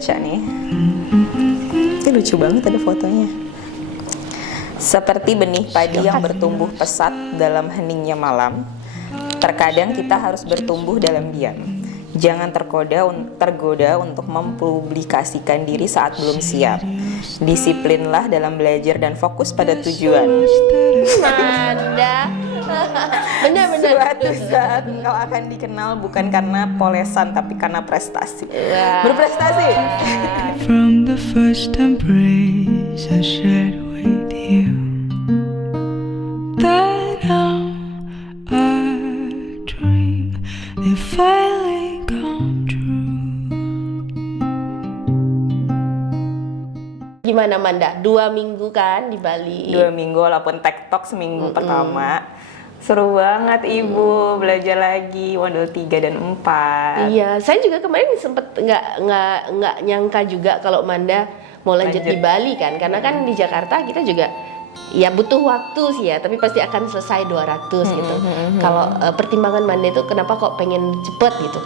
baca nih. Ini lucu banget ada fotonya. Seperti benih padi yang bertumbuh pesat dalam heningnya malam, terkadang kita harus bertumbuh dalam diam. Jangan tergoda untuk mempublikasikan diri saat belum siap. Disiplinlah dalam belajar dan fokus pada tujuan. Manda. Benar-benar. Suatu saat engkau akan dikenal bukan karena polesan tapi karena prestasi. Berprestasi. From the first embrace I shared with you, that now our dream if finally come true. Gimana Manda? 2 minggu kan di Bali? 2 minggu walaupun TikTok seminggu pertama. Seru banget Ibu, belajar lagi modul 3 dan 4. Iya, saya juga kemarin sempet nggak nyangka juga kalau Manda mau lanjut di Bali kan, karena kan di Jakarta kita juga ya butuh waktu sih ya, tapi pasti akan selesai 200 gitu. Kalau pertimbangan Manda itu kenapa kok pengen cepet gitu?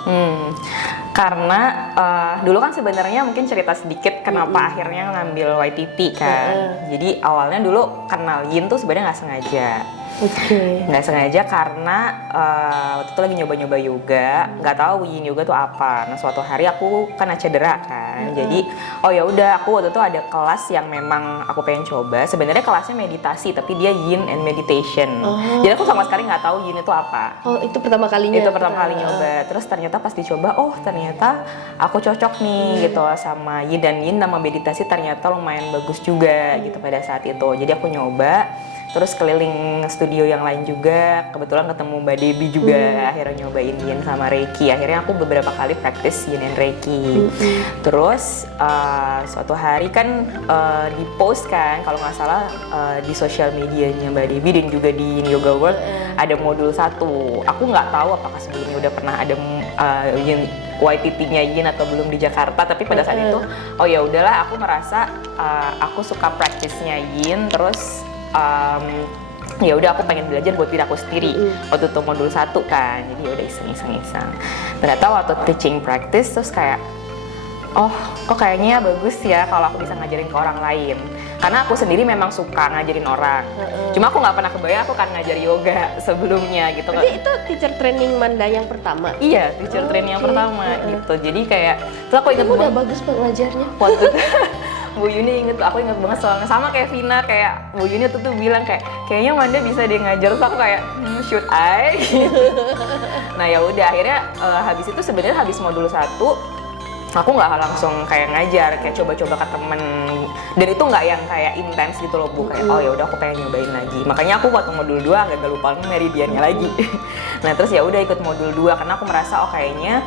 Karena dulu kan sebenarnya mungkin cerita sedikit kenapa akhirnya ngambil YTT kan. Jadi awalnya dulu kenal Yin tuh sebenarnya nggak sengaja. Nggak sengaja karena waktu itu lagi nyoba-nyoba yoga, nggak tahu Yin yoga tuh apa. Nah suatu hari aku kena cedera kan, jadi oh ya udah aku waktu itu ada kelas yang memang aku pengen coba. Sebenarnya kelasnya meditasi tapi dia Yin and meditation. Jadi aku sama sekali nggak tahu Yin itu apa. Oh itu pertama kalinya? Itu pertama kali nyoba. Terus ternyata pas dicoba, oh ternyata aku cocok nih gitu sama Yin, dan Yin sama meditasi ternyata lumayan bagus juga gitu pada saat itu. Jadi aku nyoba. Terus keliling studio yang lain juga, kebetulan ketemu Mbak Debbie juga, akhirnya nyobain Yin sama Reiki. Akhirnya aku beberapa kali praktis Yin and Reiki. Terus suatu hari kan di post kan, kalau nggak salah di sosial medianya Mbak Debbie dan juga di Yin Yoga World ada modul 1. Aku nggak tahu apakah sebelumnya udah pernah ada Yin YTT-nya Yin atau belum di Jakarta, tapi pada saat itu oh ya udahlah, aku merasa aku suka praktisnya Yin, terus ya udah aku pengen belajar buat diri aku sendiri. Waktu itu modul 1 kan, jadi udah iseng. Ternyata waktu teaching practice terus kayak oh kayaknya bagus ya kalau aku bisa ngajarin ke orang lain. Karena aku sendiri memang suka ngajarin orang. Cuma aku nggak pernah kebayang aku kan ngajar yoga sebelumnya gitu. Jadi itu teacher training Manda yang pertama? Iya, teacher training yang pertama gitu. Jadi kayak terus aku ingat udah bagus pengajarnya. Waktu itu Bu Yuni aku inget banget soalnya sama kayak Vina, kayak Bu Yuni tuh bilang kayaknya Manda bisa dia ngajar, terus aku kayak should I? Nah ya udah akhirnya habis itu sebenarnya habis modul 1 aku nggak langsung kayak ngajar, kayak coba-coba ke temen, dan itu nggak yang kayak intens gitu loh Bu, kayak oh ya udah aku pengen nyobain lagi. Makanya aku waktu modul 2 agak lupa meridiannya lagi. Nah terus ya udah ikut modul 2 karena aku merasa oh kayaknya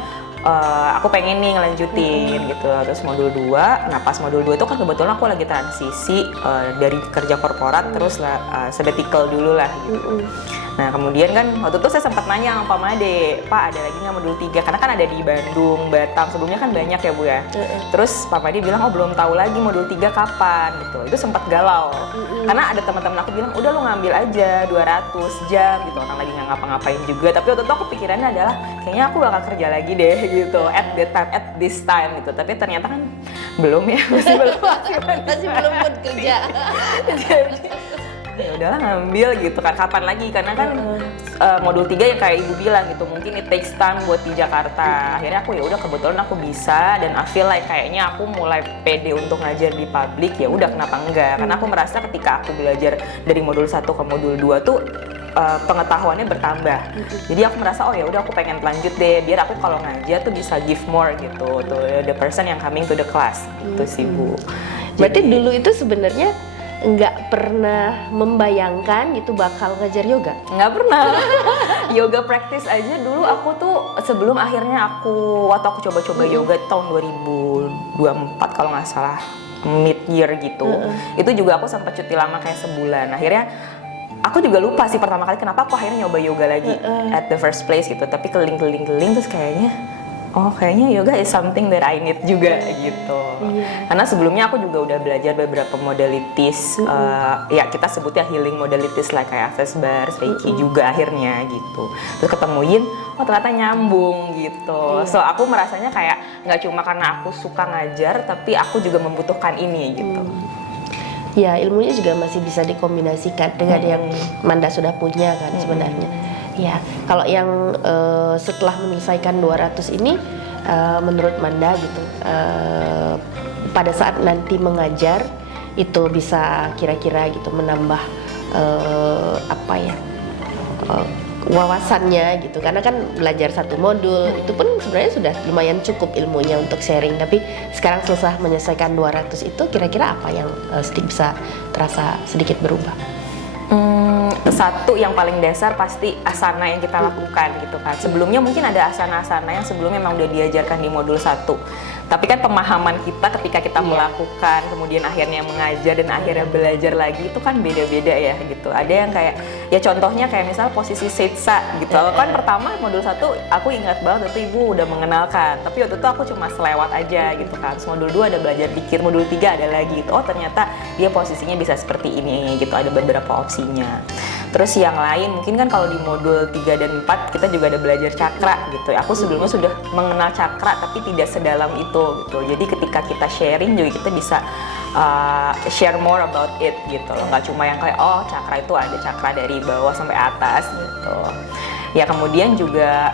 aku pengen nih ngelanjutin gitu. Terus modul 2, nah pas modul 2 itu kan kebetulan aku lagi transisi dari kerja korporat terus sabbatical dulu lah gitu. Nah kemudian kan waktu itu saya sempat nanya sama Pak Made, Pak ada lagi nggak modul 3? Karena kan ada di Bandung, Batam, sebelumnya kan banyak ya Bu ya. Terus Pak Made bilang oh belum tahu lagi modul 3 kapan gitu. Itu sempat galau, karena ada teman-teman aku bilang udah lu ngambil aja 200 jam gitu, orang lagi nggak ngapa-ngapain juga. Tapi waktu itu aku pikirannya adalah kayaknya aku bakal kerja lagi deh gitu at this time gitu. Tapi ternyata kan belum ya, masih belum mood kerja. Jadi ya udahlah ngambil gitu kan, kapan lagi, karena kan modul 3 yang kayak Ibu bilang gitu mungkin it takes time buat di Jakarta. Akhirnya aku ya udah kebetulan aku bisa, dan I feel like kayaknya aku mulai pede untuk ngajar di publik, ya udah kenapa enggak. Karena aku merasa ketika aku belajar dari modul 1 ke modul 2 tuh pengetahuannya bertambah. Jadi aku merasa oh ya udah aku pengen lanjut deh biar aku kalau ngajar tuh bisa give more gitu to the person yang coming to the class. Itu sih Bu. Berarti dulu itu sebenarnya nggak pernah membayangkan gitu bakal ngajar yoga? Nggak pernah. Yoga practice aja dulu aku tuh sebelum akhirnya waktu aku coba-coba yoga tahun 2024 kalau nggak salah mid year gitu. Itu juga aku sempat cuti lama kayak sebulan. Akhirnya aku juga lupa sih pertama kali kenapa aku akhirnya nyoba yoga lagi at the first place gitu. Tapi keliling terus kayaknya oh kayaknya yoga is something that I need juga gitu. Karena sebelumnya aku juga udah belajar beberapa modalities, ya kita sebutnya healing modalities like kayak Access Bars, Reiki juga akhirnya gitu. Terus ketemu Yin, oh ternyata nyambung gitu. So aku merasanya kayak nggak cuma karena aku suka ngajar, tapi aku juga membutuhkan ini gitu. Ya, ilmunya juga masih bisa dikombinasikan dengan yang Manda sudah punya kan sebenarnya. Ya, kalau yang setelah menyelesaikan 200 ini, menurut Manda gitu, pada saat nanti mengajar itu bisa kira-kira gitu menambah apa ya, wawasannya gitu, karena kan belajar satu modul itu pun sebenarnya sudah lumayan cukup ilmunya untuk sharing, tapi sekarang selesai menyelesaikan 200 itu kira-kira apa yang bisa terasa sedikit berubah? Satu yang paling dasar pasti asana yang kita lakukan gitu kan. Sebelumnya mungkin ada asana-asana yang sebelumnya memang udah diajarkan di modul 1. Tapi kan pemahaman kita ketika kita melakukan, kemudian akhirnya mengajar dan akhirnya belajar lagi itu kan beda-beda ya gitu. Ada yang kayak, ya contohnya kayak misal posisi setsa gitu. Kan pertama modul 1 aku ingat banget itu ibu udah mengenalkan. Tapi waktu itu aku cuma selewat aja gitu kan. Terus modul 2 ada belajar pikir, modul 3 ada lagi gitu. Oh ternyata dia posisinya bisa seperti ini gitu, ada beberapa opsinya. Terus yang lain mungkin kan kalau di modul 3 dan 4 kita juga ada belajar cakra gitu. Aku sebelumnya sudah mengenal cakra tapi tidak sedalam itu gitu. Jadi ketika kita sharing juga kita bisa share more about it gitu loh. Nggak cuma yang kayak oh cakra itu ada cakra dari bawah sampai atas gitu. Ya kemudian juga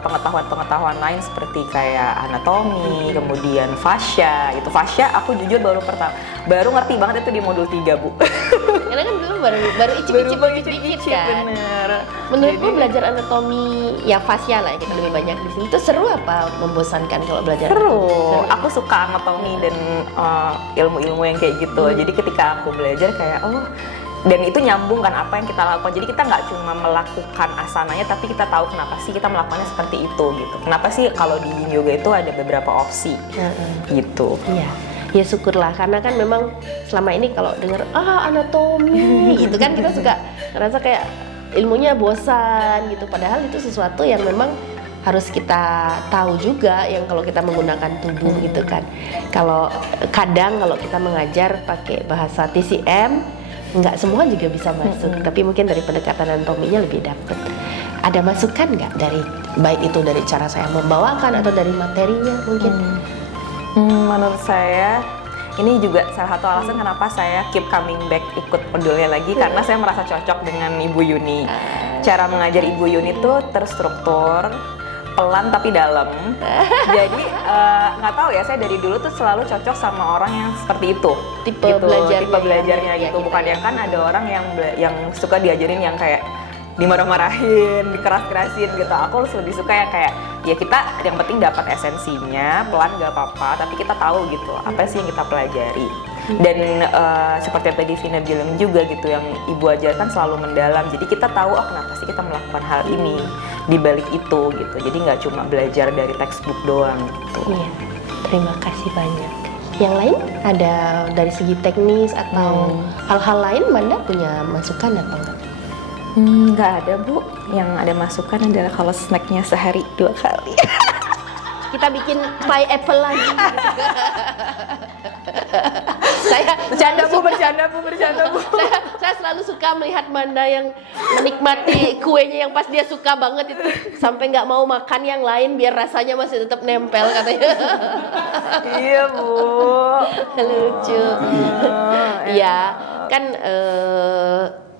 pengetahuan-pengetahuan lain seperti kayak anatomi, kemudian fascia gitu. Fascia aku jujur baru ngerti banget itu di modul 3 Bu. Karena kan dulu baru icip-icip dikit kan. Bener. Menurutku belajar anatomi ya fascia lah kita lebih banyak di sini. Itu seru apa membosankan kalau belajar? Seru. Aku suka anatomi dan ilmu-ilmu yang kayak gitu. Jadi ketika aku belajar kayak oh, dan itu nyambung kan apa yang kita lakukan. Jadi kita nggak cuma melakukan asananya, tapi kita tahu kenapa sih kita melakukannya seperti itu gitu. Kenapa sih kalau di Yin Yoga itu ada beberapa opsi gitu. Iya. Ya syukurlah, karena kan memang selama ini kalau dengar anatomi gitu kan kita suka ngerasa kayak ilmunya bosan gitu. Padahal itu sesuatu yang memang harus kita tahu juga yang kalau kita menggunakan tubuh gitu kan. Kalau kadang kalau kita mengajar pakai bahasa TCM nggak semua juga bisa masuk, tapi mungkin dari pendekatan anatominya lebih dapet. Ada masukan nggak dari baik itu dari cara saya membawakan atau dari materinya mungkin? Menurut saya ini juga salah satu alasan kenapa saya keep coming back ikut modulnya lagi karena saya merasa cocok dengan Ibu Yuni. Cara mengajar Ibu Yuni itu terstruktur, pelan tapi dalam. Jadi nggak tahu ya, saya dari dulu tuh selalu cocok sama orang yang seperti itu. Tipe gitu, belajarnya, tipe belajarnya ya, gitu. kita Bukan ya. yang kan ada orang yang suka diajarin yang kayak dimarah-marahin, dikeras-kerasin gitu. Aku lebih suka yang kayak ya kita yang penting dapat esensinya, pelan gak apa-apa, tapi kita tahu gitu apa sih yang kita pelajari. Dan seperti yang tadi Vina bilang juga gitu, yang ibu ajarkan selalu mendalam. Jadi kita tahu oh kenapa sih kita melakukan hal ini di balik itu gitu. Jadi nggak cuma belajar dari textbook doang gitu. Iya, terima kasih banyak. Yang lain ada dari segi teknis atau hal-hal lain Manda punya masukan atau enggak? Nggak ada Bu, yang ada masukan adalah kalau snacknya sehari 2 kali. Kita bikin pie apple lagi. Saya Bercanda Bu. saya selalu suka melihat Manda yang menikmati kuenya yang pas dia suka banget itu sampai nggak mau makan yang lain biar rasanya masih tetap nempel katanya. Iya Bu. Lucu. Iya, kan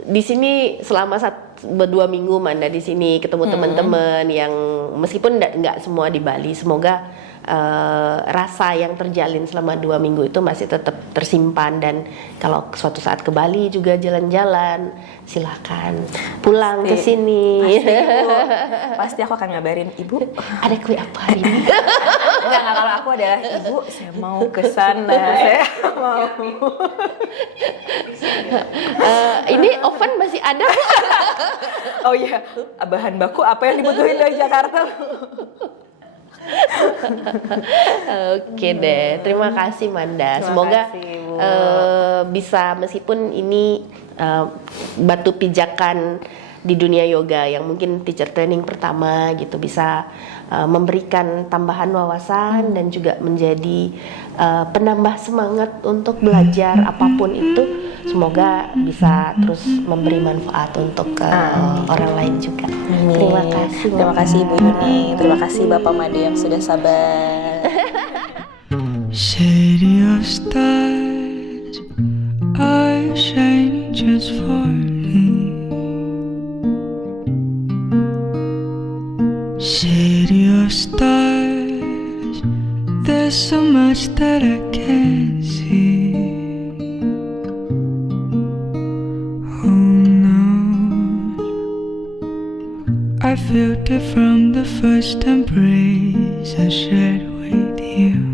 di sini selama 2 minggu Manda di sini ketemu teman-teman yang meskipun nggak semua di Bali, semoga rasa yang terjalin selama 2 minggu itu masih tetap tersimpan, dan kalau suatu saat ke Bali juga jalan-jalan silakan pulang ke sini. Pasti aku akan ngabarin Ibu. Ada kue apa hari ini? Enggak, kalau aku adalah Ibu, saya mau ke sana. Saya mau. Ini oven masih ada? Oh iya, bahan baku apa yang dibutuhin dari Jakarta? Oke deh, terima kasih Manda. Terima Semoga kasih, Bu. bisa, meskipun ini batu pijakan di dunia yoga yang mungkin teacher training pertama gitu bisa memberikan tambahan wawasan dan juga menjadi penambah semangat untuk belajar apapun itu. Semoga bisa terus memberi manfaat untuk orang lain juga. Terima kasih. Terima kasih Ibu Yuni. Terima kasih Bapak Made yang sudah sabar. City of stars are shining just for me. City of stars, there's so much that I can't see. Who knows? I felt it from the first embrace I shared with you.